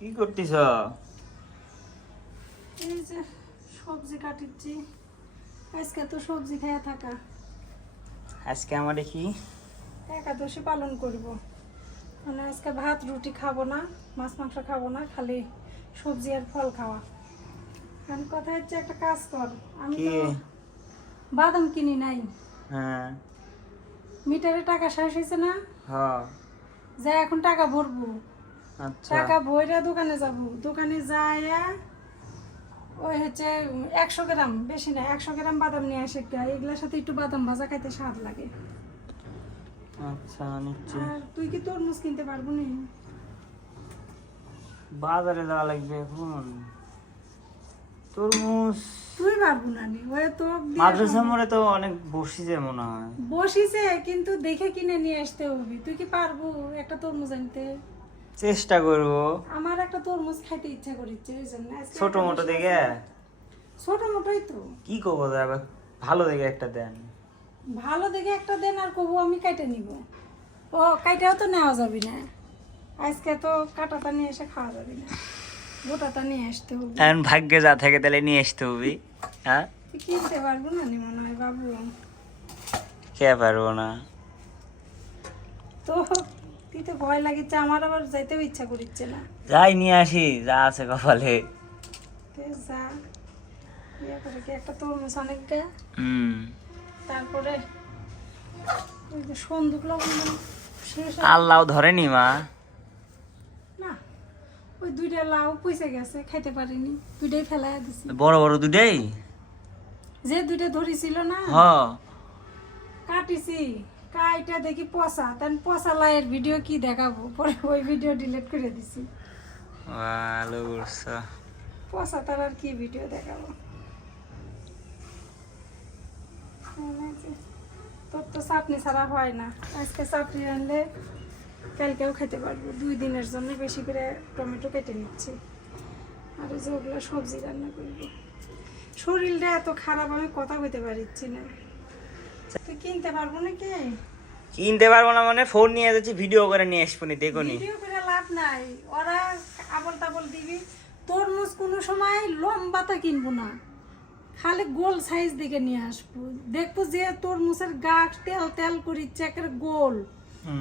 কি করতিস? এই যে সবজি কাটিচ্ছি। আজকে তো সবজি খেয়ে থাকা, আজকে আমারে কি একাদশী পালন করব। মানে আজকে ভাত রুটি খাবো না, মাছ মাংস খাবো না, খালি সবজি আর ফল খাওয়া। কারণ কথা হচ্ছে একটা কাজ কর, আমি কি? তো বাদাম কিনি নাই, হ্যাঁ মিটারে টাকা শেষ হয়েছে না, হ্যাঁ যাই এখন টাকা ভরবো। আচ্ছা টাকা ভইরা দোকানে যাব, দোকানে যাইয়া ওই হচ্ছে 100 গ্রাম, বেশি না 100 গ্রাম বাদাম নিয়ে আসে। এগুলোর সাথে একটু বাদাম ভাজা খাইতে স্বাদ লাগে। আচ্ছা নিচ্ছি। আর তুই কি তরমুজ কিনতে পারবো না? বাজারে যাওয়া লাগবে এখন। তরমুজ তুই পারবো না নি, ওই তো মাদ্রাসা মোড়ে তো অনেক বসিছে মনে হয়। বসিছে, কিন্তু দেখে কিনে নিয়ে আসতে হবে। তুই কি পারবো একটা তরমুজ আনতে? চেষ্টা করব। আমার একটা তরমুজ খাইতে ইচ্ছা করছে, ওই জন্য আজকে ছোট একটা মোটো বসে দেখে আছে। ছোট মোটোই তো কি করবো যাবে, ভালো দেখে একটা দেন। ভালো দেখে একটা দেন, আর কবু আমি কাইটে নিব। ও কাইটাও তো নেওয়া যাবে না, আজকে তো কাটাটা নিয়ে এসে খাওয়া যাবে না, গোটাটা নিয়ে আসতে হবে। এখন ভাগ্যে যা থাকে তাহলে নিয়ে আসতে হবে। হ্যাঁ তুই কিনতে পারবো না নি মনে হয় বাবু। কে পারবো না? তো তুই তো ভয় লাগিচ্ছে, আমার আবার যাইতেও ইচ্ছা করিচ্ছে না। যাই নিয়ে আসি যা আছে কপালে। তে যা, ইয়ে করে কি একটা তরমুজ অনেক গা, হুম তারপরে ওই যে সন্দুক লবণ শেষ আল্লাহ ধরেনি মা। না, ওই দুইটা লাউ পয়সা গেছে, খাইতে পারিনি, দুইটাই ফেলাই দিছি। বড় বড় দুটাই। যে দুইটা ধরেছিল না, হ কাটিছি, কাইটা দেখি পচা, তাই পচা লাইয়ের ভিডিও কি দেখাবো, পরে ওই ভিডিও ডিলিট করে দিছি। ভালো করছো। পচা তার আর কি ভিডিও দেখাবো। তোর তো চাটনি ছাড়া হয় না, আজকে চাটনি আনলে কালকেও খেতে পারবো। 2 দিনের জন্য বেশি করে টমেটো কেটে নিচ্ছি, আর ওই যে ওগুলো সবজি রান্না করবো। শরীরটা এত খারাপ, আমি কথা বলতে পারছি না। তুই কিনতে পারবো নাকি? কিনতে পারবো না মানে ফোন নিয়ে যাচ্ছি, ভিডিও করে নিয়ে আসবো নি, দেখো নি। ভিডিও করে লাভ নাই, ওরা আবল তাবল দিবি। তরমুজ কোনো সময় লম্বাটা কিনবো না, খালি গোল সাইজ দেখে নিয়ে আসবো। দেখবো যে তরমুজের গাছ তেল তেল করিচ্ছে একেবারে গোল,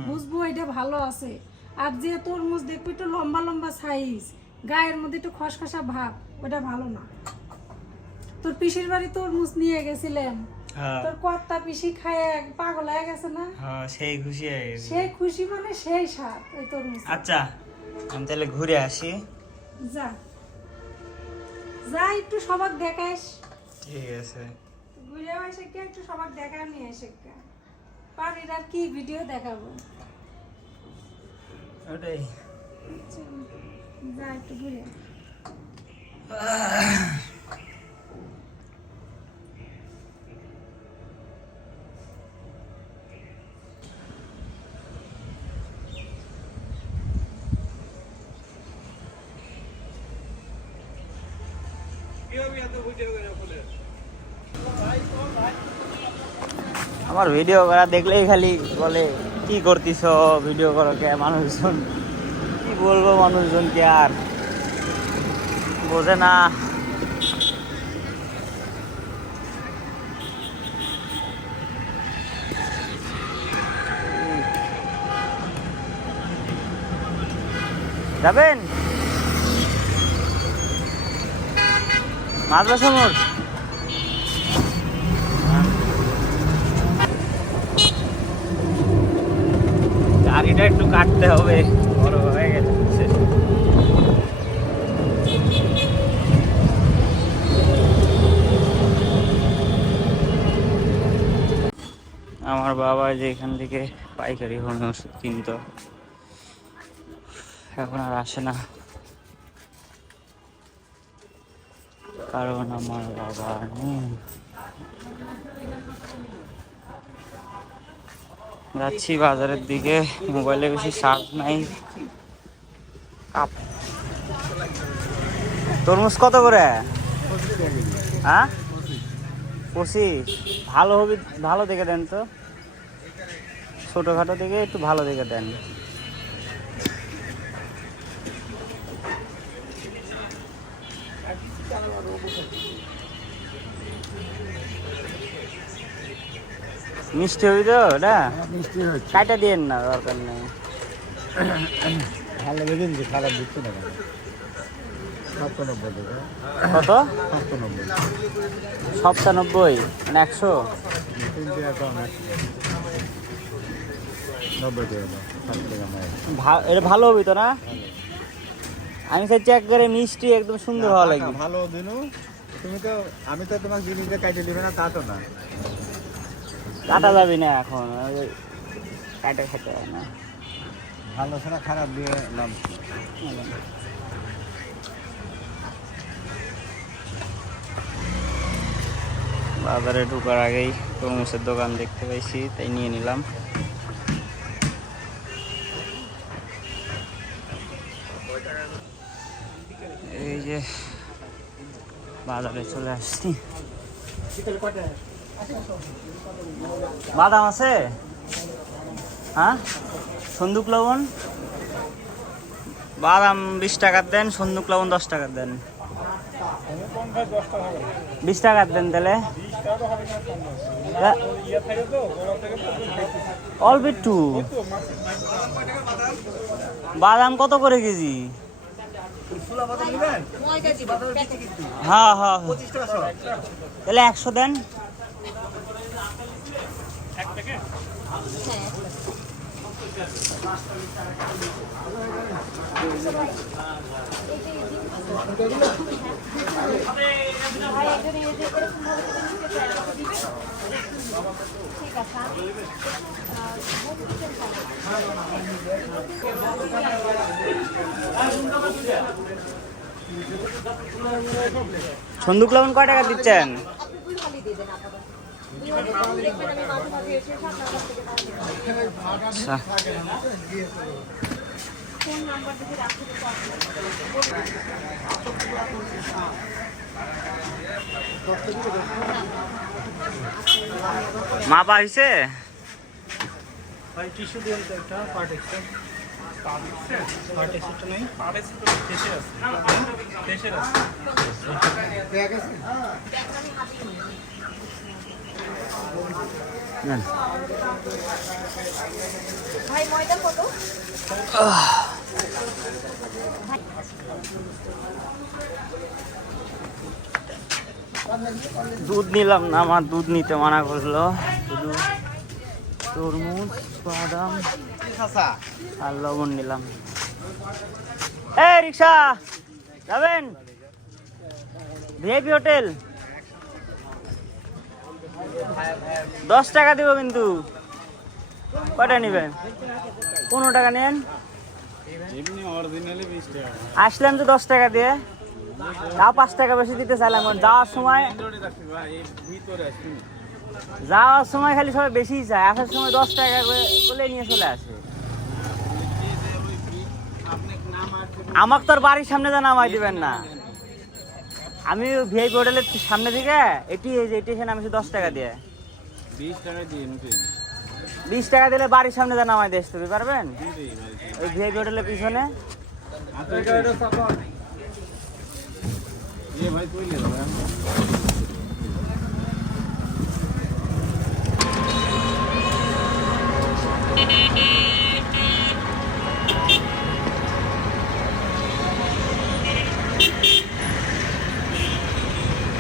বুঝবো এটা ভালো আছে। আর যে তরমুজ দেখবো একটু লম্বা লম্বা সাইজ, গায়ের মধ্যে একটু খসখসা ভাব, ওটা ভালো না। তোর পিসির বাড়ি তরমুজ নিয়ে গেছিলাম, তোর কর্তা পিসি খায় পাগল হয়ে গেছে না? হ্যাঁ সেই খুশি হয়ে গেছি। সেই খুশি মানে সেই স্বাদ ওই তরমুজ। আচ্ছা আমি তাহলে ঘুরে আসি। যা যা, একটু সবাক দেখাইস। ঠিক আছে। ঘুরে এসে কে একটু সবাক দেখা নিয়ে এসে কে পারির আর কি ভিডিও দেখাবো। ওটাই। আচ্ছা, যা একটু ঘুরে। আমার ভিডিও করা দেখলেই খালি বলে কি করতিস, ভিডিও করো কে? মানুষজন কি বলবো, মানুষজনকে আর বোঝে না। যাবেন মাদ্রাসা মোড়? গাড়িটা একটু কাটতে হবে, বড় হয়ে গেছে। আমার বাবা যে এখান থেকে পাইকারি হোমিও ওষুধ কিনতো, এখন আর আসে না, কারণ আমার বাবা নেই। যাচ্ছি বাজারের দিকে, মোবাইলে বেশি চার্জ নাই। তরমুজ কত করে? হ্যাঁ 25। ভালো হবে, ভালো দেখে দেন তো, ছোটখাটো দেখে একটু ভালো দেখে দেন। মিষ্টি হবি তো ওটা মিষ্টি হচ্ছে কাইটা দিয়েন না, দরকার নেই। ভালো বেঁধে দিচ্ছে, খারাপ দিচ্ছে না কেন? 97 টাকা। কত? 97। 97 মানে 100। 3 টাকা কম, 90 টাকা দাও, 60 টাকা নাই। এটা ভালো হবি তো না? আমি চাইছি একবারে মিষ্টি একদম সুন্দর হওয়া লাগবে। ভালো দিনু, তুমি তো, আমি তো তোমাকে জিনিস দিয়ে কাটে দিবে না তা তো না। কাটা যাবি না এখন, কাটা খেতে হয় না। ভালো ছাড়া খারাপ দিয়ে নাম। বাজারে ঢোকার আগেই তরমুজের দোকান দেখতে পাইছি, তাই নিয়ে নিলাম। এই যে বাজারে চলে আসছি। বাদাম আছে? হ্যাঁ, সন্দুক লবণ বাদাম 20 টাকার দেন, সন্দুক লবণ 10 টাকার দেন। 20 টাকার দেন তাহলে। অল্প একটু। বাদাম কত করে কেজি? হ্যাঁ হ্যাঁ, তাহলে 100 দেন। সন্দুক লবণ কয় টাকা দিচ্ছেন? আচ্ছা, মাপা হয়েছে? দুধ নিলাম না, আমার দুধ নিতে মানা করলো। শুধু তরমুজ, বাদাম আর লবণ নিলাম। এই রিক্সা যাবেন? ভিআইপি হোটেল 10 টাকা দিব কিন্তু। কয়টা নেবেন? 15 টাকা নেন। আসলাম তো 10 টাকা দিয়ে, তাও 5 টাকা বেশি দিতে চাইলাম। যাওয়ার সময় খালি সবাই বেশি চায়, আসার সময় 10 টাকা করে বলে নিয়ে চলে আসে। আমাকে তোর বাড়ির সামনে যা নামাই দিবেন না। আমি ভিআইপি হোটেলের সামনে থেকে এটি এসে নামিছি 10 টাকা দিয়ে। 20 টাকা দিলে বাড়ির সামনে যা নামাই দিয়ে আসতে পারবেন? ওই ভিআইপি হোটেলের পিছনে।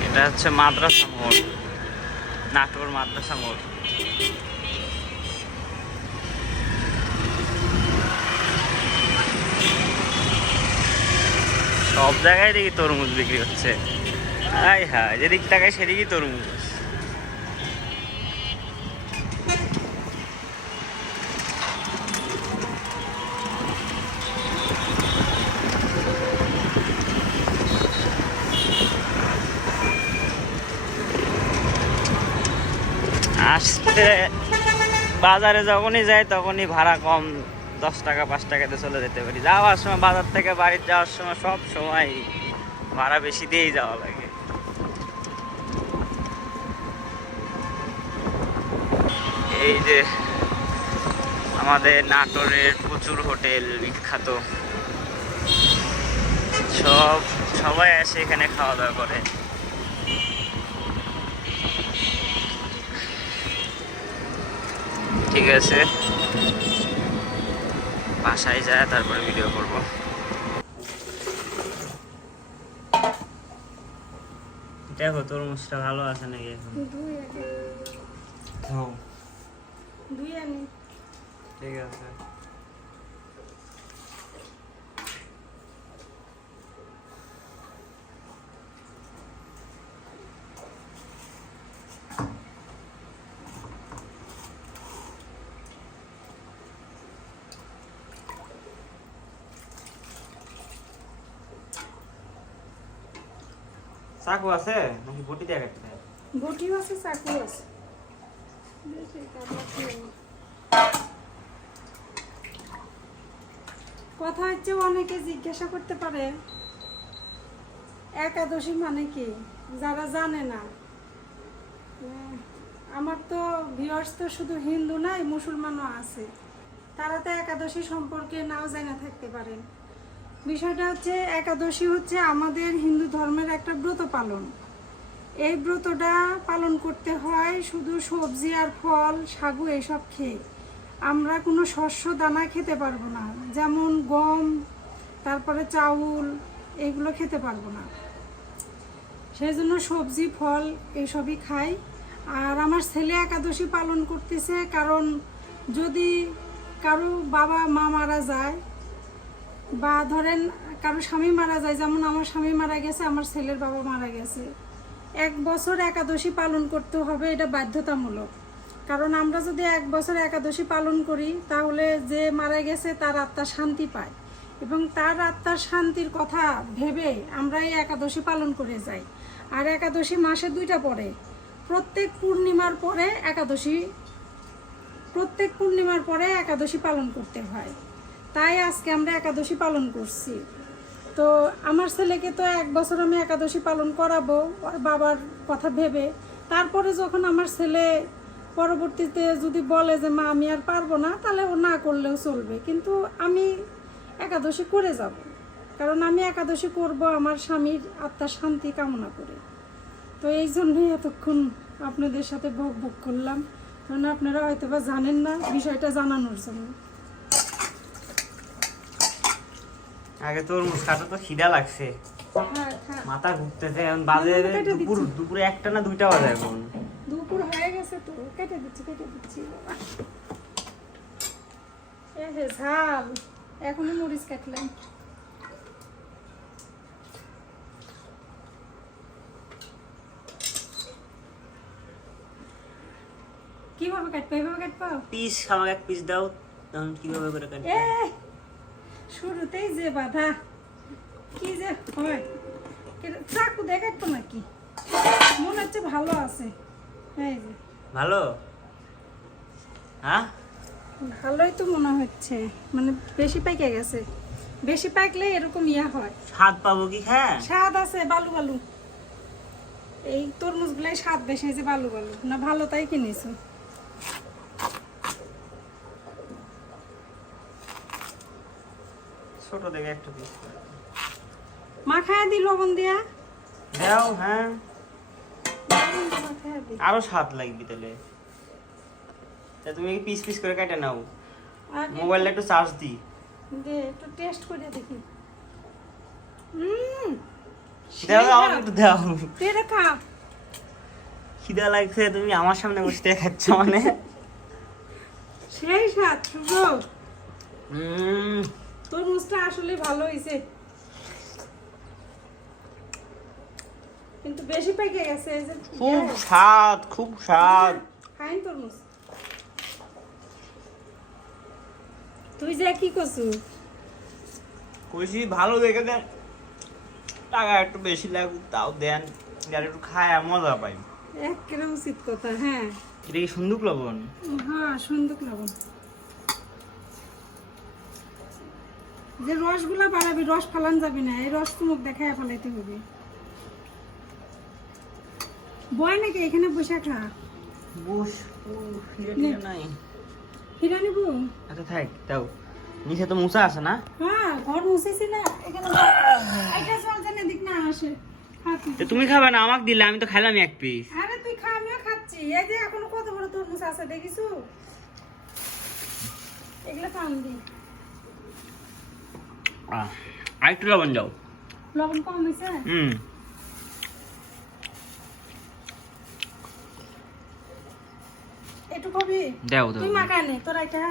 এটা হচ্ছে মাদ্রাসা মোড়, নাটোর মাদ্রাসা মোড়। সব জায়গায় দেখি তরমুজ বিক্রি হচ্ছে। আই হ্যাঁ, যেদিক তাকায় সেদিকই তরমুজ। আসতে বাজারে যখনই যাই তখনই ভাড়া কম, 10 টাকা 5 টাকাতে চলে যেতে পারি। যাওয়ার সময় বাজার থেকে বাড়ি যাওয়ার সময় সব সময় ভাড়া বেশি দিয়েই যাওয়া লাগে। এই যে আমাদের নাটোরের প্রচুর হোটেল বিখ্যাত, সবাই এসে এখানে খাওয়া দাওয়া করে। ঠিক আছে, বাসায় যায় তারপরে ভিডিও করব। দেখো তরমুজটা ভালো আছে নাকি এখন। দুই আনি। ঠিক আছে। চাকু আছে নাকি বটি দিয়ে কাটতে হয়? বটিও আছে, চাকু আছে। কথা হচ্ছে, অনেকে জিজ্ঞাসা করতে পারে একাদশী মানে কি, যারা জানে না। আমার তো ভিউয়ার্স তো শুধু হিন্দু নাই, মুসলমানও আছে, তারা তো একাদশী সম্পর্কে নাও জানা থাকতে পারেন। বিষয়টা হচ্ছে, একাদশী হচ্ছে আমাদের হিন্দু ধর্মের একটা ব্রত পালন। এই ব্রতটা পালন করতে হয় শুধু সবজি আর ফল, সাগু এসব খেয়ে। আমরা কোনো শস্য দানা খেতে পারবো না, যেমন গম, তারপরে চাউল, এগুলো খেতে পারবো না। সেই জন্য সবজি ফল এসবই খাই। আর আমার ছেলে একাদশী পালন করতেছে, কারণ যদি কারো বাবা মা মারা যায়, বা ধরেন কারো স্বামী মারা যায়, যেমন আমার স্বামী মারা গেছে, আমার ছেলের বাবা মারা গেছে, 1 বছর একাদশী পালন করতে হবে, এটা বাধ্যতামূলক। কারণ আমরা যদি 1 বছর একাদশী পালন করি, তাহলে যে মারা গেছে তার আত্মা শান্তি পায়, এবং তার আত্মার শান্তির কথা ভেবে আমরা এই একাদশী পালন করে যাই। আর একাদশী মাসে 2টা পড়ে, প্রত্যেক পূর্ণিমার পরে একাদশী পালন করতে হয়। তাই আজকে আমরা একাদশী পালন করছি। তো আমার ছেলেকে তো 1 বছর আমি একাদশী পালন করাবো ওর বাবার কথা ভেবে। তারপরে যখন আমার ছেলে পরবর্তীতে যদি বলে যে মা আমি আর পারবো না, তাহলে ও না করলেও চলবে, কিন্তু আমি একাদশী করে যাব, কারণ আমি একাদশী করব আমার স্বামীর আত্মার শান্তি কামনা করে। তো এই জন্যই এতক্ষণ আপনাদের সাথে বক করলাম, কারণ আপনারা হয়তো বা জানেন না, বিষয়টা জানানোর জন্য। আগে তরমুজ খাতে তো খিদা লাগছে, হ্যাঁ, হ্যাঁ। মাথা ঘুরতেছে। এখন বাজে দুপুরে 1টা না 2টা বাজে এখন। দুপুর হয়ে গেছে তো, কেটে দিচ্ছি। ঝাল, এখনই মরিচ কাটলাম। কিভাবে কাটবো? এভাবে কাটবো? পিস আমাকে 1 পিস দাও, তখন কিভাবে করে কাটবে? শুরুতেই যে বাধা, কি যে হয়, চাকু দিয়ে কাটবো নাকি? মনে হচ্ছে ভালো আছে। এই যে ভালো, হ্যাঁ ভালোই তো মনে হচ্ছে, মানে বেশি পাইকে গেছে। বেশি পাকলে এরকম হয়। স্বাদ পাবো কি? হ্যাঁ স্বাদ আছে, বালু। এই তরমুজগুলাই স্বাদ বেশি, যে বালু না, ভালো তাই কিনেছো। ছোট দেখে একটা পিস মাখায় দি লবণ দিয়া দাও। হ্যাঁ, মাখায় দি। আরো স্বাদ লাগবে তাহলে। তা তুমি পিস পিস করে কেটে নাও, মোবাইলটা একটু চার্জ দি। দে একটু টেস্ট করে দেখি। দাও, আমাকে একটু দাও। তেরে খা। খিদা লাগছে, তুমি আমার সামনে বসে খাচ্ছ মানে? সেই স্বাদ সুযোগ। হুম, তরমুজটা আসলে ভালো হয়েছে, কিন্তু বেশি পেকে গেছে। এই যে খুব স্বাদ, খুব স্বাদ। খাইন তরমুজ। তুই যে কি করছু? কইছি ভালো দেখে দেন, টাকা একটু বেশি লাগুক তাও দেন, আর একটু খায় মজা পাই। একেবারে উচিত কথা। হ্যাঁ, এটা কি সুন্দুক লবণ? হ্যাঁ, সুন্দর লবণ। যে রসগুলা বাড়াবি, রস ফালান যাবি না, এই রস মুখ দেখায় ফেলাইতে হবে। বয় নাকি এখানে বসে খা। বুস নাই, হিরা নিব। আচ্ছা থাক, দাও। নিচে তো মুসা আছে না? হ্যাঁ, ঘর মুছেছি না, এখানে এটা চল জানে দিক না আসে। খা তুই। তো তুমি খাবে না? আমাকে দিলে, আমি তো খাইলাম 1 পিস। আরে তুই খা, আমিও খাচ্ছি। এই যে এখনো কত বড় তরমুজ আছে দেখিছো? এগুলো কান দি আরেকটু লবণ যাও। লবণ কম হয়েছে একটু কবি দাও দাও। তুই মাখানে তোর এটা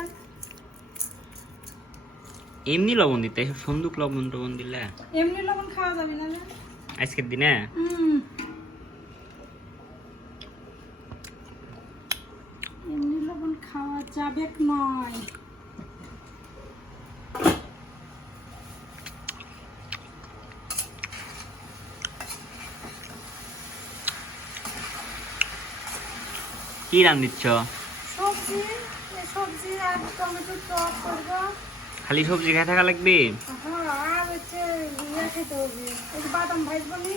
এমনি লবণ দিতে, সন্দুক লবণ টবণ দিলে এমনি লবণ খাওয়া যাবে না রে। আজকের দিনে এমনি লবণ খাওয়া যাবে নয়। কি রান দিচ্ছ? সবজি সবজি আর টমেটো চপ করবো। খালি সবজি খেয়ে থাকা লাগবে? হ্যাঁ আর হচ্ছে ইয়ে খেতে হবে, এই যে বাদাম ভাজবো নি,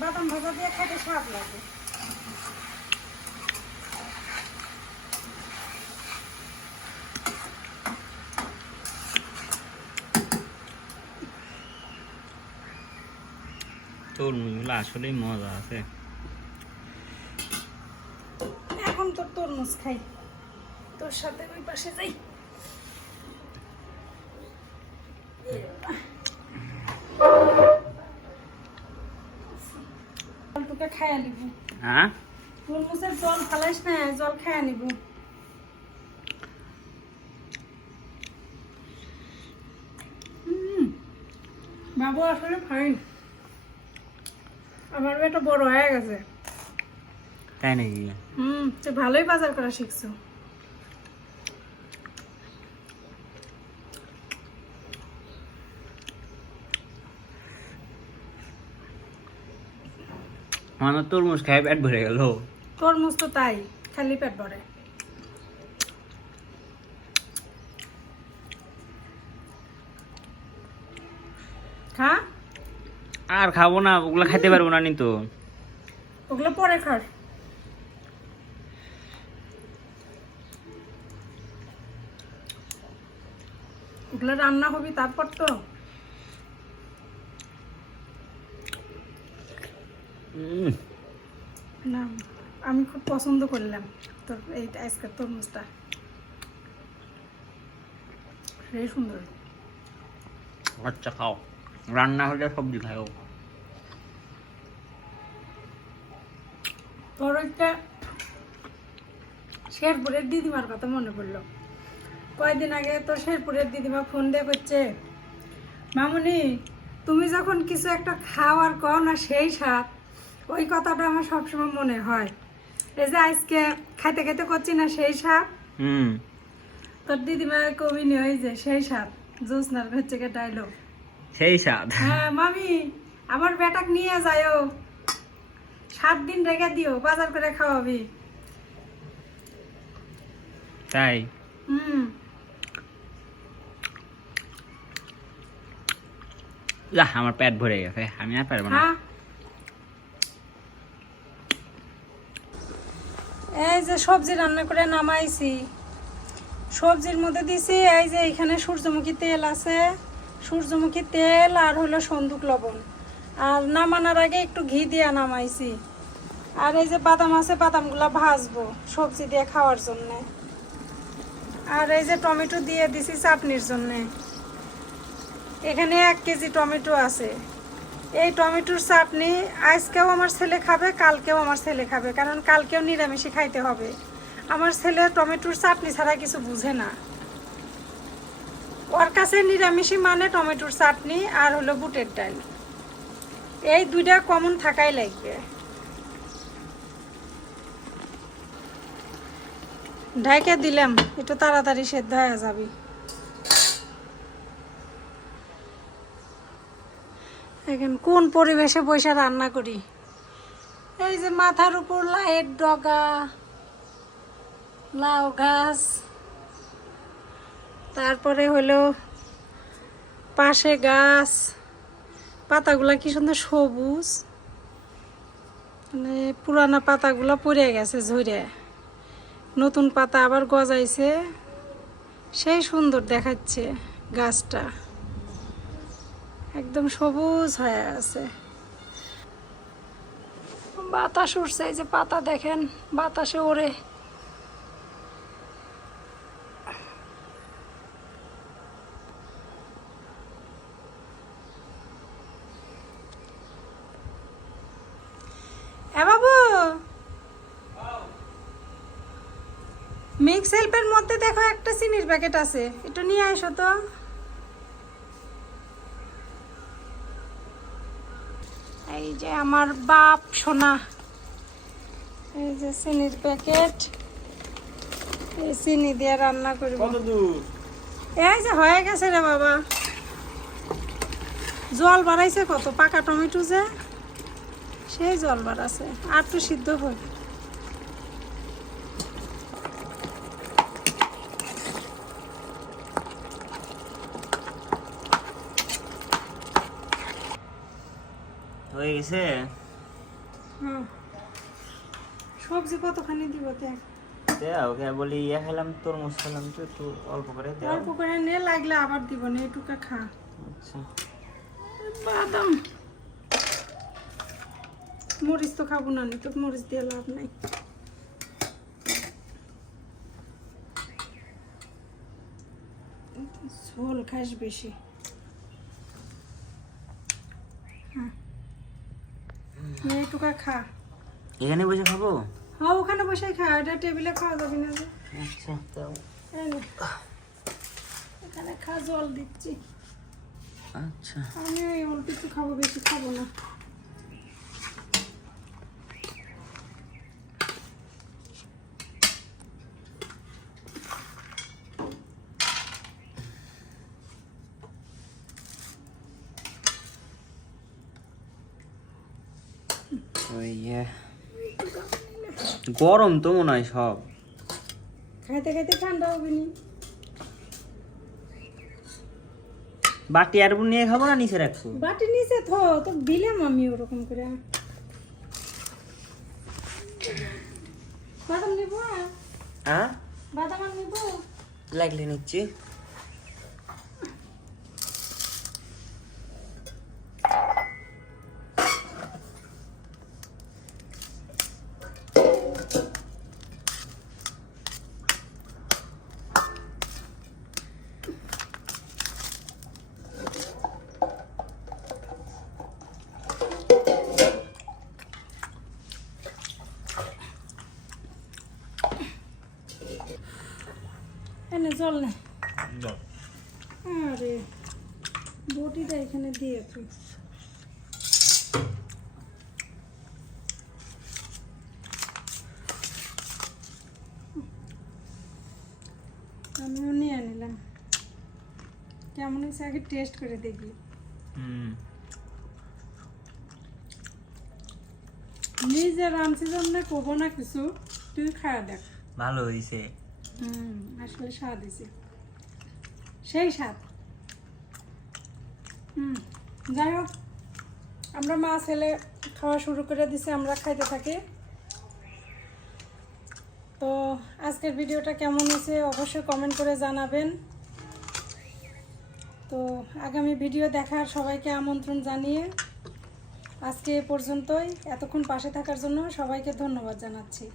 বাদাম ভাজা দিয়ে খেতে স্বাদ লাগে। তরমুজগুলো আসলেই মজা আছে। এখন তো তরমুজ খাই, তোর সাথে ওই পাশে যাই। তোকে খাইয়া নিব। হ্যাঁ তরমুজের জল ফালাইস না, জল খাইয়া নিব। বাবু আসলে ফাইন, আমার বেটা বড় হয়ে গেছে। তাই নাকি? তুই ভালোই বাজার করা শিখছো। আমার তরমুজ খাই পেট ভরে গেল। তরমুজ তো তাই, খালি পেট ভরে। খা, আর খাবো না, ওগুলো খাইতে পারবো না নি তো। ওগুলো পরে খাস। ওগুলো রান্না হবি তারপর তো। না আমি খুব পছন্দ করলাম তোর এই আজকের তরমুজটা, সেই সুন্দর। আচ্ছা খাও, রান্না হলে সবজি খাও। তোর ওইটা শেরপুরের দিদিমার কথা মনে পড়লো। কয়েকদিন আগে তোর শেরপুরের দিদিমা ফোন দিয়ে করছে, মামুনি তুমি যখন কিছু একটা খাও আর কও না সেই স্বাদ, ওই কথাটা আমার সবসময় মনে হয়। এই যে আজকে খাইতে খাইতে করছি না সেই স্বাদ, তোর দিদিমা কবি নিয়ে ওই যে সেই স্বাদ, জোসনার হচ্ছে কে ডায়লগ, সেই স্বাদ। হ্যাঁ মামি আমার বেটাক নিয়ে যাও, 7 দিন রেখে দিও, বাজার করে খাওয়াবি। তাই আমার পেট ভরে গেছে, আমি আর পারবো না। এই যে সবজি রান্না করে নামাইছি, সবজির মধ্যে দিছি এই যে এখানে সূর্যমুখী তেল আছে, সূর্যমুখী তেল আর হলো সন্দুক লবণ, আর নামানোর আগে একটু ঘি দিয়ে নামাইছি। আর এই যে বাদাম আছে, বাদামগুলো ভাজবো সবজি দিয়ে খাওয়ার জন্য। আর এই যে টমেটো দিয়ে দিছি চাটনির জন্য। এখানে 1 কেজি টমেটো আছে। এই টমেটোর চাটনি আজকেও আমার ছেলে খাবে, কালকেও আমার ছেলে খাবে, কারণ কালকেও নিরামিষই খাইতে হবে। আমার ছেলে টমেটোর চাটনি ছাড়া কিছু বুঝে না, ওর কাছে নিরামিষই মানে টমেটোর চাটনি আর হলো বুটের ডাল, এই দুইটা কমন থাকাই লাগবে। ঢাইকে দিলাম, একটু তাড়াতাড়ি সেদ্ধ হয়ে যাবে। এখন কোন পরিবেশে বসে রান্না করি, এই যে মাথার উপর লাইট ডগা, লাউ গাছ, তারপরে হলো পাশে গাছ, পাতাগুলা কি সুন্দর সবুজ, মানে পুরানা পাতাগুলা পড়ে গেছে ঝরে, নতুন পাতা আবার গজাইছে, সেই সুন্দর দেখাচ্ছে গাছটা, একদম সবুজ হয়ে আছে। বাতাস উঠছে, এই যে পাতা দেখেন বাতাসে ওড়ে। সেলফের মধ্যে দেখো একটা চিনির প্যাকেট আছে, এটা নিয়ে আসো তো। এই যে আমার বাপ সোনা, এই যে চিনির প্যাকেট, এই চিনি দিয়ে রান্না করব। কত দূর? এই যে হয়ে গেছে রে বাবা, জল বাড়াইছে কত, পাকা টমেটো যে সেই জল বাড়াছে, আর তো সিদ্ধ হয়। হয়ে গেছে। হুম, সবজি কতখানি দিব দেখ। ওকে বলি ইয়ে খেলাম, তরমুজ খেলাম, তো একটু অল্প করে দাও। অল্প করে নিয়ে লাগলে আবার দিব না, এটুকা খা। আচ্ছা, বাদাম মরিচ তো খাবো না, তো মরিচ দিয়ে লাভ নাই। ঝোল খাস বেশি। এটুকা খা। এখানে বসে খাবো? হ্যাঁ ওখানে বসে খা, এটা টেবিলে খাওয়া যাবে না যে। আচ্ছা, তাও এই নে, এখানে খা, জল দিচ্ছি। আচ্ছা। আমি ওই অল্প একটু খাবো, বেশি খাবো না। ওই গরম তো মনে হয় সব। খাইতে খাইতে ঠান্ডা হবে নি। বাটি আর নিয়ে খাবো না নিচে রাখছো? বাটি নিচে থো, তো দিলাম আমি ওরকম করে। বাদাম নিব? হ্যাঁ, বাদাম আর নিব? লাগলে নিচ্ছি। এনে জল নে। আরে বটিটা এখানে দিয়ে তুই। আমিও নিয়ে নিলাম। কেমন হয়েছে আগে টেস্ট করে দেখবি। নিজে রাঁধছি জন্য কবো না কিছু, তুই খাওয়া দেখ। ভালো হয়েছে। আসলে স্বাদ হয়েছে, সেই স্বাদ। যাই হোক, আমরা মা ছেলে খাওয়া শুরু করে দিছি, আমরা খাইতে থাকি। তো আজকের ভিডিওটা কেমন হয়েছে অবশ্যই কমেন্ট করে জানাবেন। তো আগামী ভিডিও দেখার সবাইকে আমন্ত্রণ জানিয়ে আজকে এ পর্যন্তই। এতক্ষণ পাশে থাকার জন্য সবাইকে ধন্যবাদ জানাচ্ছি।